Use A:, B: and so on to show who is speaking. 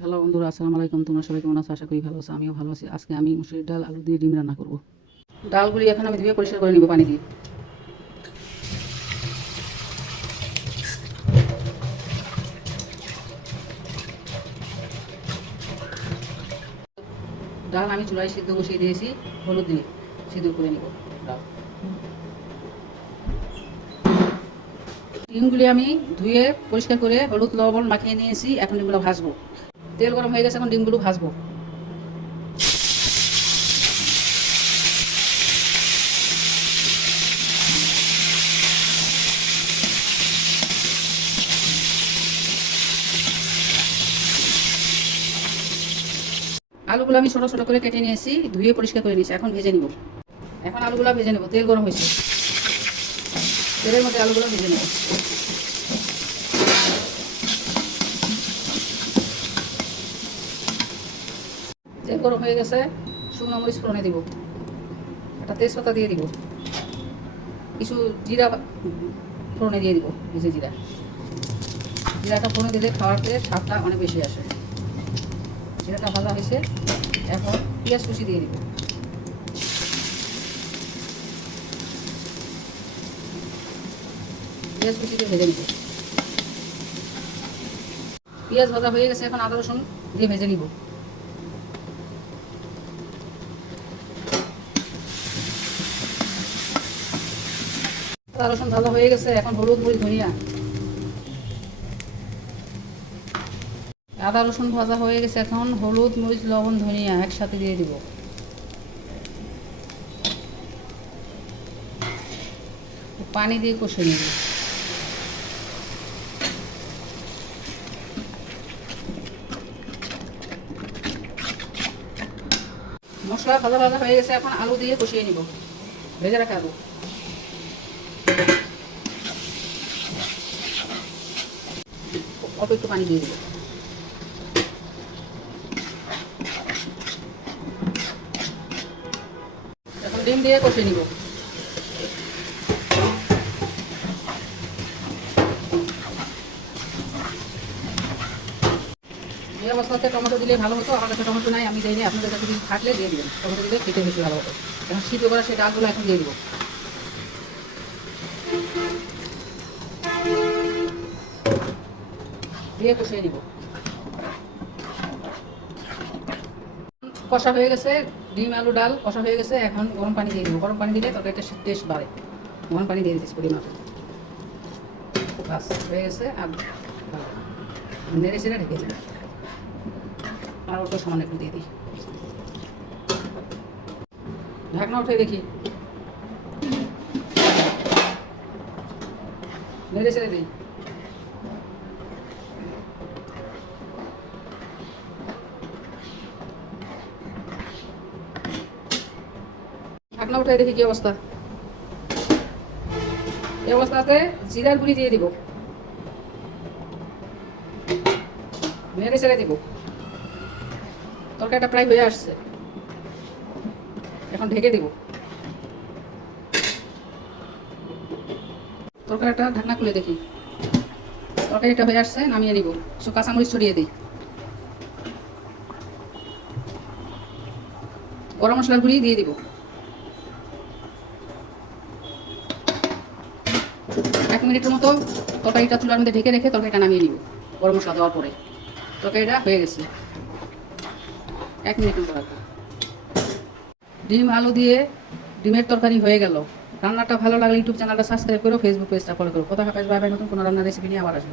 A: Hello বন্ধুরা, আসসালামু আলাইকুম। তোমরা সবাই কেমন আছো? আশা করি ভালো আছো। আমিও ভালো আছি। আজকে আমি মুসুরির ডাল, আলু দিয়ে ডিম রান্না করব। ডালগুলি এখন আমি ধুয়ে পরিষ্কার করে নিব পানি দিয়ে। ডাল আমি চুলায় সিদ্ধ বসিয়ে দিয়েছি। হলুদ দিয়ে সিদ্ধ করে নিব ডাল। ডিমগুলি আমি ধুয়ে পরিষ্কার করে হলুদ, লবণ মাখিয়ে নিয়েছি। এখন এগুলো ভাজবো। তেল গরম হয়ে গেছে, এখন ডিমগুলো ভাজবো। আলুগুলো আমি ছোটো ছোটো করে কেটে নিয়েছি, ধুয়ে পরিষ্কার করে নিয়েছি, এখন ভেজে নিব। এখন আলুগুলো ভেজে নেব, তেল গরম হয়েছে। তেলের মধ্যে আলুগুলো ভেজে নেব। তেল গরম হয়ে গেছে, শুকনো মরিচ ফোড়নে দিব। একটা তেজপাতা দিয়ে দিব। কিছু জিরা ফোড়নে দিয়ে দিব ভেজে জিরা। জিরাটা ফোড়নে দিলে খাওয়াতে স্বাদটা অনেক বেশি আসে। জিরাটা ভালো হয়েছে, এখন পেঁয়াজ কুচি দিয়ে দিব। পেঁয়াজ কুচি দিয়ে ভেজে নিব। পেঁয়াজ ভাজা হয়ে গেছে, এখন আদা রসুন দিয়ে ভেজে নিব। আদা রসুন ভাজা হয়ে গেছে, এখন হলুদ, মরিচ, লবণ, ধনিয়া একসাথে দিয়ে দিব। পানি দিয়ে কষে নিব। মশলা ভাজা ভাজা হয়ে গেছে, এখন আলু দিয়ে কষিয়ে নিব। ভেজে রাখা আলু। এখন ডিম দিয়ে কষে নিব। টমেটো দিলে ভালো হতো, আমার কাছে টমেটো নাই, আমি দিইনি। আপনাদের কাছে থাকলে দিয়ে দিবেন। টমেটো দিলে খেতে বেশি ভালো হতো। এখন সিদ্ধ করা সেই ডালগুলো এখন দিয়ে দিব। দিয়ে কষিয়ে নিব কষা হয়ে গেছে, ডিম, আলু, ডাল কষা হয়ে গেছে, এখন গরম পানি দিয়ে দিব। গরম পানি দিলে তরকারিটা টেস্ট বাড়ে। গরম পানি দিয়ে দিচ্ছি পরিমাণ হয়ে গেছে, আর নেড়ে চেড়ে ঢেকে দিই আর ওটা সমান একটু দিয়ে দিই। ঢাকনা উঠে দেখি। নেড়ে চেড়ে দিই। ঢাকনা উঠে দেখি কি অবস্থা। এই অবস্থাতে জিরার গুঁড়ি দিয়ে দিব। নেড়ে ছেড়ে দিব। তরকারিটা প্রায় হয়ে আসছে। এখন ঢেকে দিব। তরকারিটা ঢাকনা খুলে দেখি। তরকারিটা হয়ে আসছে, নামিয়ে নিব। কিছু কাঁচামরিচ ছড়িয়ে দিই। গরম মশলার গুঁড়ি দিয়ে দিব। মিনিটের মতো তরকারিটা চুলার মধ্যে ঢেকে রেখে তরকারিটা নামিয়ে নিব। গরম মশলা দেওয়ার পরে। তরকারিটা হয়ে গেছে। এক মিনিট মতো ডিম, আলু দিয়ে ডিমের তরকারি হয়ে গেল। রান্নাটা ভালো লাগলে ইউটিউব চ্যানেলটা সাবস্ক্রাইব করো ফেসবুক পেজটা ফলো করো। কথা হাফেজ বাই নতুন কোনো রান্নার রেসিপি নিয়ে আবার আসব।